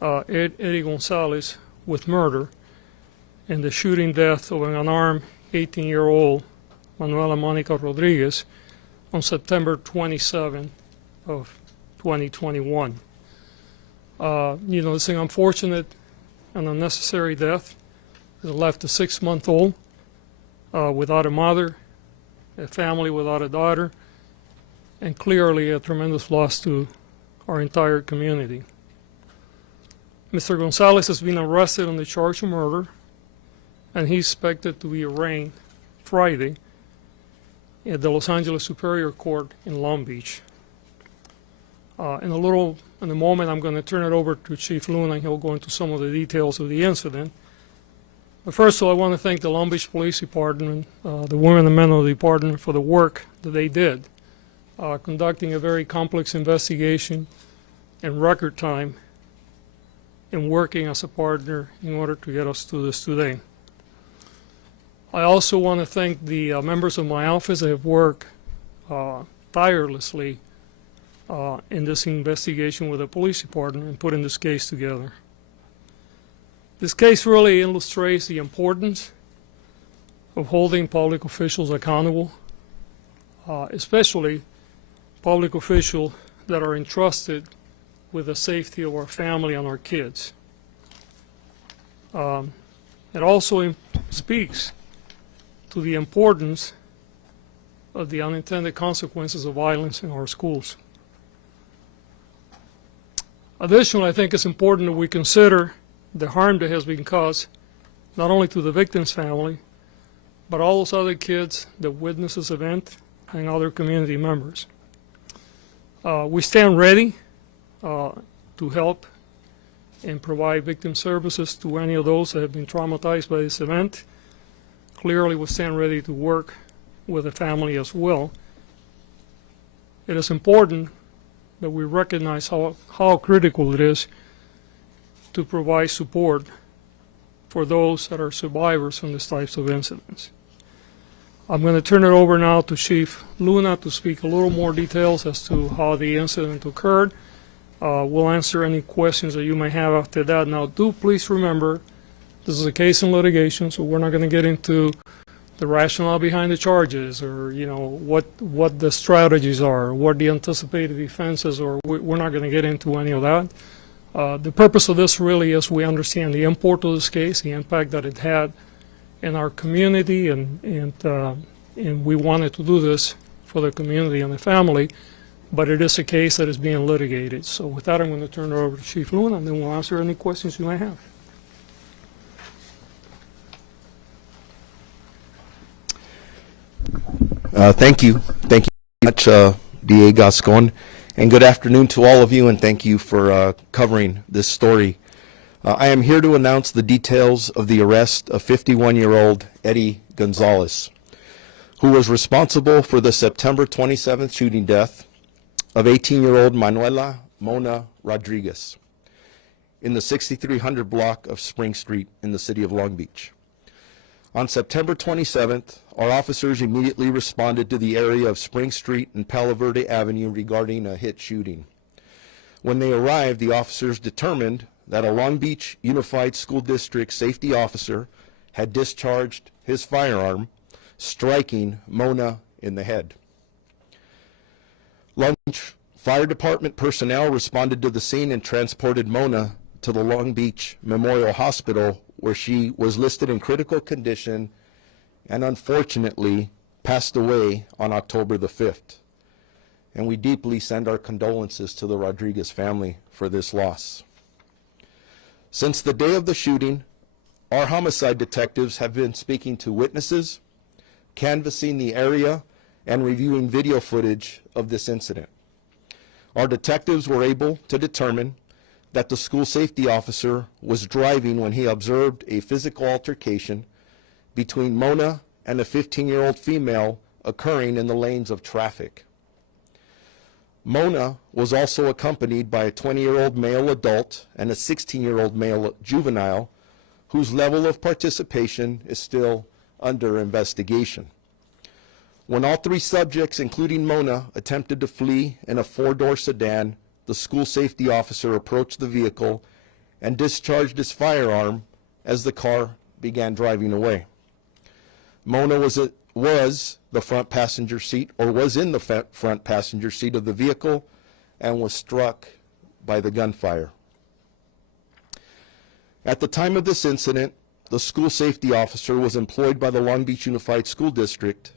Eddie Gonzalez with murder and the shooting death of an unarmed 18-year-old Manuela Monica Rodriguez on September 27 of 2021. It's an unfortunate and unnecessary death. It left a 6-month-old without a mother, a family without a daughter, and clearly a tremendous loss to our entire community. Mr. Gonzalez has been arrested on the charge of murder, and he's expected to be arraigned Friday at the Los Angeles Superior Court in Long Beach. In a moment, I'm going to turn it over to Chief Luna, and he'll go into some of the details of the incident. But first of all, I want to thank the Long Beach Police Department, the women and men of the department for the work that they did, conducting a very complex investigation in record time and working as a partner in order to get us to this today. I also want to thank the members of my office that have worked tirelessly in this investigation with the police department and putting this case together. This case really illustrates the importance of holding public officials accountable, especially public officials that are entrusted with the safety of our family and our kids. It also speaks to the importance of the unintended consequences of violence in our schools. Additionally, I think it's important that we consider the harm that has been caused not only to the victim's family, but all those other kids that witnessed this event and other community members. We stand ready to help and provide victim services to any of those that have been traumatized by this event. Clearly, we stand ready to work with the family as well. It is important that we recognize how critical it is to provide support for those that are survivors from these types of incidents. I'm going to turn it over now to Chief Luna to speak a little more details as to how the incident occurred. We'll answer any questions that you may have after that. Now, do please remember, this is a case in litigation, so we're not going to get into the rationale behind the charges, or what the strategies are, what the anticipated defenses are. We're not going to get into any of that. The purpose of this really is we understand the import of this case, the impact that it had in our community, and we wanted to do this for the community and the family, but it is a case that is being litigated. So with that, I'm going to turn it over to Chief Luna, and then we'll answer any questions you may have. Thank you very much, DA Gascón, and good afternoon to all of you, and thank you for covering this story. I am here to announce the details of the arrest of 51-year-old Eddie Gonzalez, who was responsible for the September 27th shooting death of 18-year-old Manuela Mona Rodriguez in the 6300 block of Spring Street in the city of Long Beach. On September 27th, our officers immediately responded to the area of Spring Street and Palo Verde Avenue regarding a hit shooting. When they arrived, the officers determined that a Long Beach Unified School District safety officer had discharged his firearm, striking Mona in the head. Long Beach Fire Department personnel responded to the scene and transported Mona to the Long Beach Memorial Hospital, where she was listed in critical condition and unfortunately passed away on October the 5th. And we deeply send our condolences to the Rodriguez family for this loss. Since the day of the shooting, our homicide detectives have been speaking to witnesses, canvassing the area, and reviewing video footage of this incident. Our detectives were able to determine that the school safety officer was driving when he observed a physical altercation between Mona and a 15-year-old female occurring in the lanes of traffic. Mona was also accompanied by a 20-year-old male adult and a 16-year-old male juvenile whose level of participation is still under investigation. When all three subjects, including Mona, attempted to flee in a four-door sedan, the school safety officer approached the vehicle and discharged his firearm as the car began driving away. Mona was the front passenger seat, or was in the front passenger seat of the vehicle, and was struck by the gunfire. At the time of this incident, the school safety officer was employed by the Long Beach Unified School District.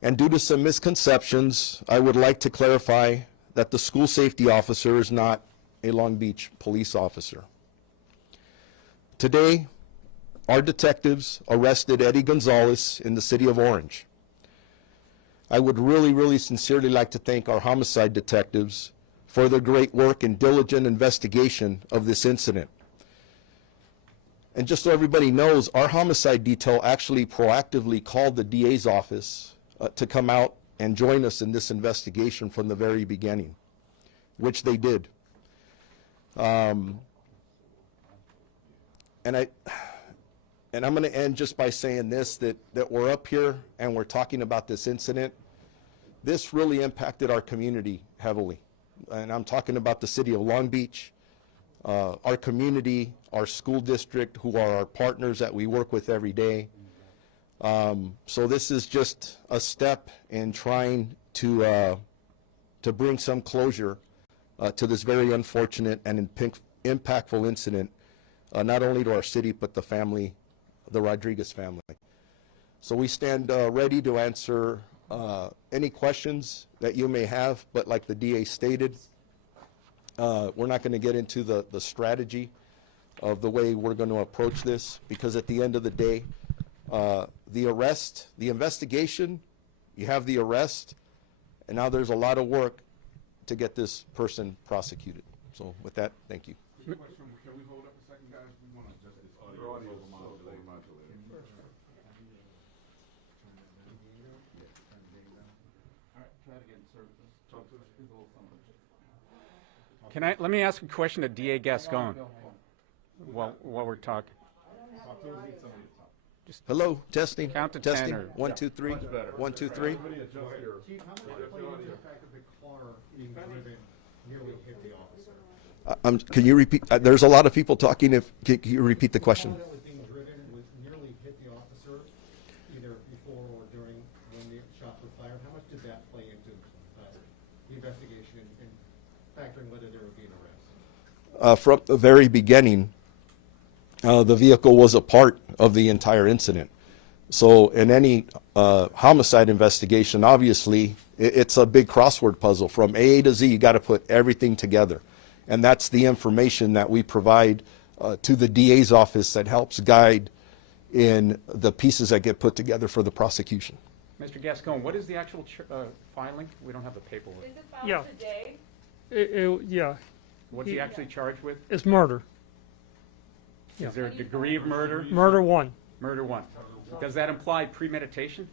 And due to some misconceptions, I would like to clarify that the school safety officer is not a Long Beach police officer. Today, our detectives arrested Eddie Gonzalez in the city of Orange. I would really sincerely like to thank our homicide detectives for their great work and diligent investigation of this incident. And just so everybody knows, our homicide detail actually proactively called the DA's office to come out and join us in this investigation from the very beginning, which they did. And I'm going to end just by saying this, that we're up here and we're talking about this incident. This really impacted our community heavily. And I'm talking about the city of Long Beach, our community, our school district, who are our partners that we work with every day. So this is just a step in trying to bring some closure to this very unfortunate and impactful incident, not only to our city, but the family, the Rodriguez family. So we stand ready to answer any questions that you may have, but like the DA stated, we're not going to get into the strategy of the way we're going to approach this, because at the end of the day, the arrest, the investigation, you have the arrest, and now there's a lot of work to get this person prosecuted. So with that, thank you. Quick question, can we hold up a second, guys? We want to adjust this audio. All right, try it again, sir. Talk to us. Let me ask a question to DA Gascón while we're talking. Hello, testing. Count to testing. 10 or- 1, 2, 3. 1, 2, 3. Chief, how much played into the fact that the car being driven nearly hit the officer? Can you repeat? There's a lot of people talking. Can you repeat the question? The car that was being driven was nearly hit the officer, either before or during when the shots were fired. How much did that play into the investigation and factoring whether there would be an arrest? From the very beginning, the vehicle was a part of the entire incident. So in any homicide investigation, obviously, it's a big crossword puzzle. From A to Z, you got to put everything together. And that's the information that we provide to the DA's office that helps guide in the pieces that get put together for the prosecution. Mr. Gascón, what is the actual filing? We don't have the paperwork. Is it filed Yeah. today? Yeah, What's he actually charged with? it's murder. Yeah. Is there a degree of murder? Murder 1. Murder 1. Does that imply premeditation?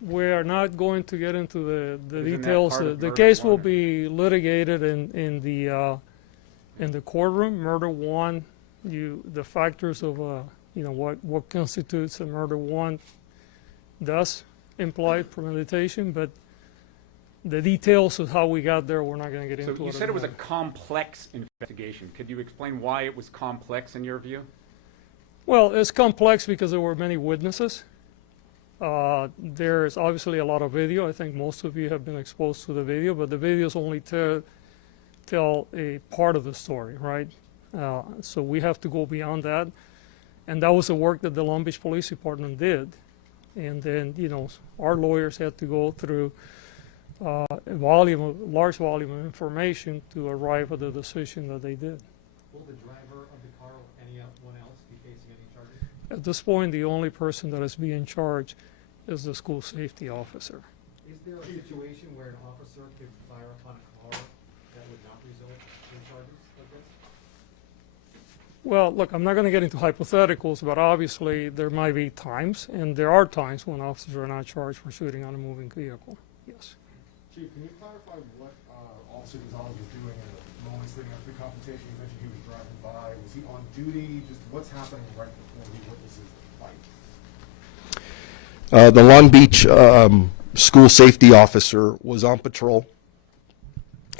We are not going to get into the Isn't that details. part of The murder case will one? be litigated in the courtroom. Murder 1, the factors of what constitutes a murder 1 does imply premeditation, but the details of how we got there, we're not going to get So into. you at said the it was a moment. complex investigation. Could you explain why it was complex in your view? Well, it's complex because there were many witnesses. There's obviously a lot of video. I think most of you have been exposed to the video, but the videos only tell a part of the story, right? So we have to go beyond that. And that was the work that the Long Beach Police Department did. And then, our lawyers had to go through a large volume of information to arrive at the decision that they did. Will the driver of the car or anyone else be facing any charges? At this point, the only person that is being charged is the school safety officer. Is there a situation where an officer could fire upon a car that would not result in charges like this? Well, look, I'm not going to get into hypotheticals, but obviously there might be times, and there are times when officers are not charged for shooting on a moving vehicle. Yes. Chief, can you clarify what Officer Gonzalez was doing in the moments leading up to the confrontation? You mentioned he was driving by. Was he on duty? Just what's happening right before he witnesses the fight? The Long Beach school safety officer was on patrol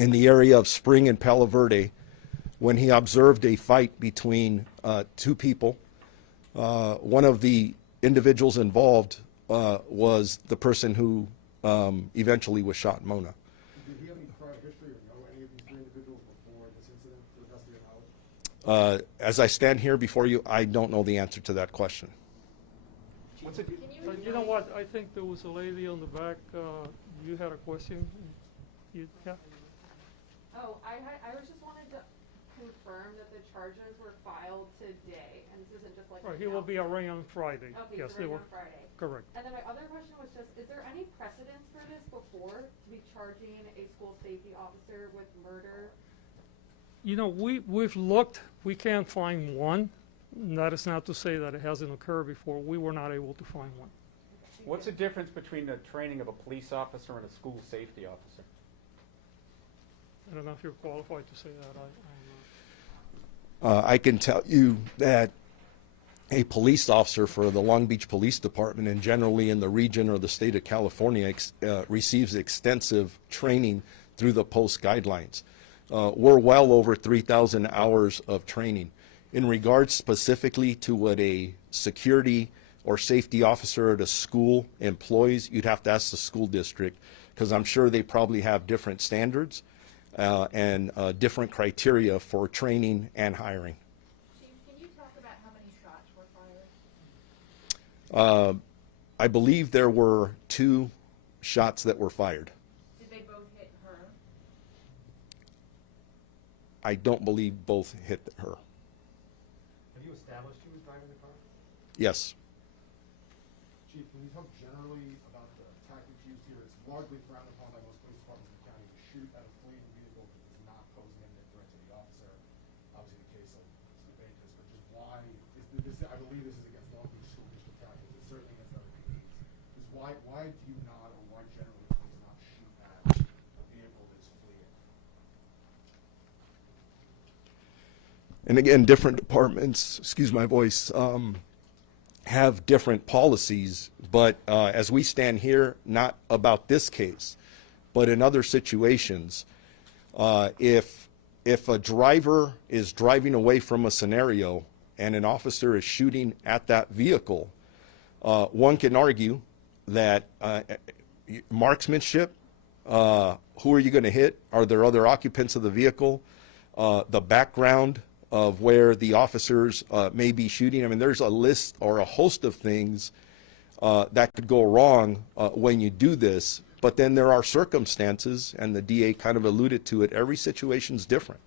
in the area of Spring and Palo Verde when he observed a fight between two people. One of the individuals involved was the person who eventually was shot in Mona. Did he have any prior history or know any of these three individuals before this incident, to the best of your knowledge? As I stand here before you, I don't know the answer to that question. What's it? You know what, I think there was a lady on the back, you had a question? Yeah? Oh, I was just wanted to confirm that the charges were filed today, and this isn't just like. Right, he will be arraigned on Friday. Okay, Yes, so they right were, on Friday. correct. And then my other question was just, is there any precedence for this before, to be charging a school safety officer with murder? You know, we've looked, we can't find one. That is not to say that it hasn't occurred before. We were not able to find one. What's the difference between the training of a police officer and a school safety officer? I don't know if you're qualified to say that. I'm not. I can tell you that a police officer for the Long Beach Police Department and generally in the region or the state of California receives extensive training through the post guidelines. We're well over 3,000 hours of training. In regards specifically to what a security or safety officer at a school employs, you'd have to ask the school district, because I'm sure they probably have different standards and different criteria for training and hiring. Chief, can you talk about how many shots were fired? I believe there were 2 shots that were fired. Did they both hit her? I don't believe both hit her. Have you established who was driving the car? Yes. Chief, can you talk generally about the tactics used here? It's largely frowned upon by most police departments in the county to shoot at a fleeing vehicle that does not pose an imminent threat to the officer. Obviously, the case will debate this, but just why is this? I believe this is against Long Beach School District tactics. It's certainly against other PDs. Just why do you not, or why generally police not shoot at a vehicle that's fleeing? And again, different departments, excuse my voice, have different policies, but as we stand here, not about this case, but in other situations, if a driver is driving away from a scenario and an officer is shooting at that vehicle, one can argue that marksmanship, who are you going to hit? Are there other occupants of the vehicle? The background of where the officers may be shooting. I mean, there's a list or a host of things that could go wrong when you do this, but then there are circumstances, and the DA kind of alluded to it, every situation's different.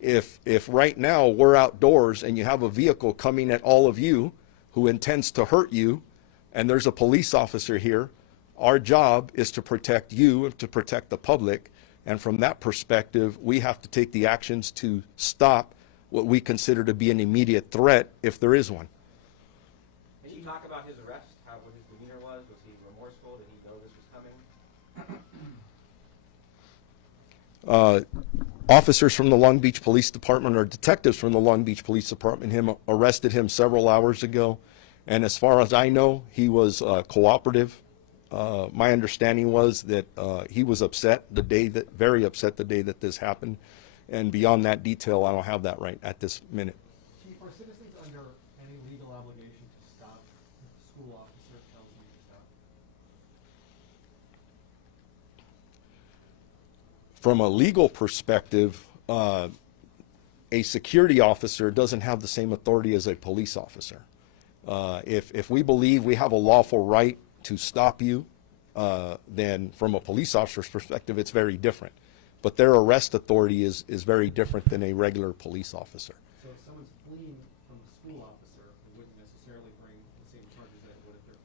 If right now we're outdoors and you have a vehicle coming at all of you who intends to hurt you, and there's a police officer here, our job is to protect you and to protect the public, and from that perspective, we have to take the actions to stop what we consider to be an immediate threat, if there is one. Can you talk about his arrest, what his demeanor was? Was he remorseful? Did he know this was coming? Officers from the Long Beach Police Department or detectives from the Long Beach Police Department arrested him several hours ago, and as far as I know, he was cooperative. My understanding was that he was very upset the day that this happened. And beyond that detail, I don't have that right at this minute. Chief, are citizens under any legal obligation to stop a school officer if tells them to stop? From a legal perspective, a security officer doesn't have the same authority as a police officer. If we believe we have a lawful right to stop you, then from a police officer's perspective, it's very different. But their arrest authority is very different than a regular police officer. So if someone's fleeing from a school officer, it wouldn't necessarily bring the same charges that it would if they're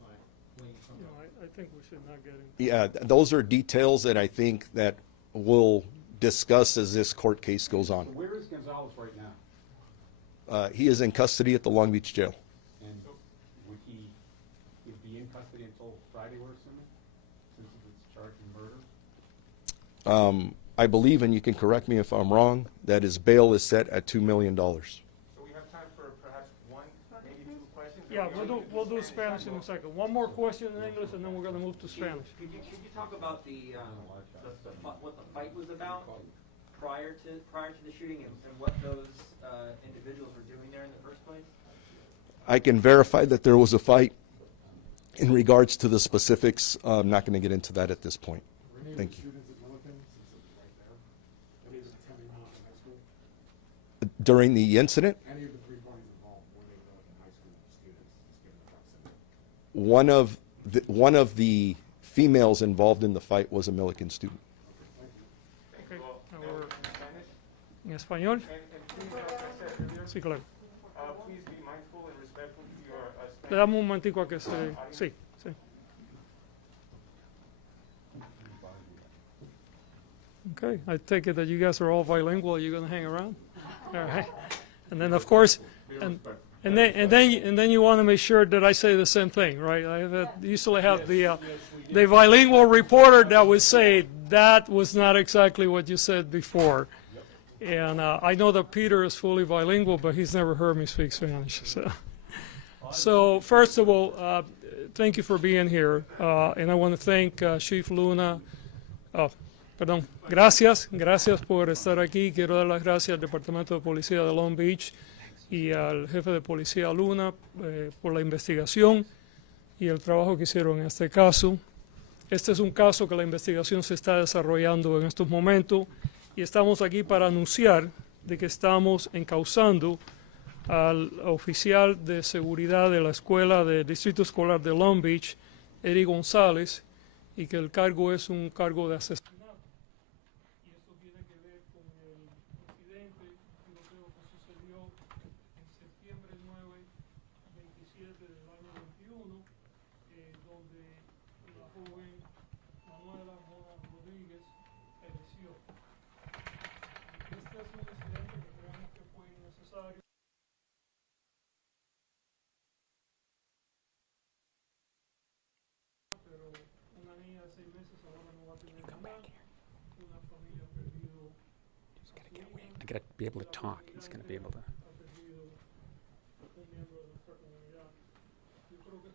fleeing from You know, I think we should not get into. Yeah, those are details that I think that we'll discuss as this court case goes on. So where is Gonzalez right now? He is in custody at the Long Beach jail. And would he be in custody until Friday, we're assuming, since it's charged in murder? I believe, and you can correct me if I'm wrong, that his bail is set at $2 million. So we have time for perhaps one, maybe 2 questions? Yeah, we'll do Spanish in a second. One more question in English, and then we're going to move to Spanish. Could you talk about what the fight was about? prior to the shooting and what those individuals were doing there in the first place? I can verify that there was a fight. In regards to the specifics, I'm not going to get into that at this point. Were any of Thank the you. students at Milliken, since it was right there, any of the attending Milliken High School? During the incident, Any of the three parties involved, were they Milliken High School students, just given the proximity? one of the females involved in the fight was a Milliken student. Okay. Ahora, ¿En español? Sí, claro. Please be mindful and respectful to your Le damos un momentico a que se... Sí, sí. Okay, I take it that you guys are all bilingual. You're going to hang around? All right. And then, of course, and then you want to make sure that I say the same thing, right? I usually have the bilingual reporter that would say that was not exactly what you said before. And I know that Peter is fully bilingual, but he's never heard me speak Spanish. So first of all, thank you for being here. And I want to thank Chief Luna. Gracias por estar aquí. Quiero dar las gracias al Departamento de Policía de Long Beach y al jefe de policía Luna por la investigación y el trabajo que hicieron en este caso. Este es un caso que la investigación se está desarrollando en estos momentos y estamos aquí para anunciar de que estamos encausando al oficial de seguridad de la escuela del Distrito Escolar de Long Beach, Eric González, y que el cargo es un cargo de asesinato. Y esto tiene que ver con el incidente, tiroteo que sucedió en septiembre 9, 27 del año 21, donde la joven Manuela Mora Rodríguez pereció. Este es un incidente que creemos que fue innecesario. Pero una niña de 6 meses ahora no va a tener nada. Una familia ha perdido a su hija. I gotta be able to talk. He's gonna be able to.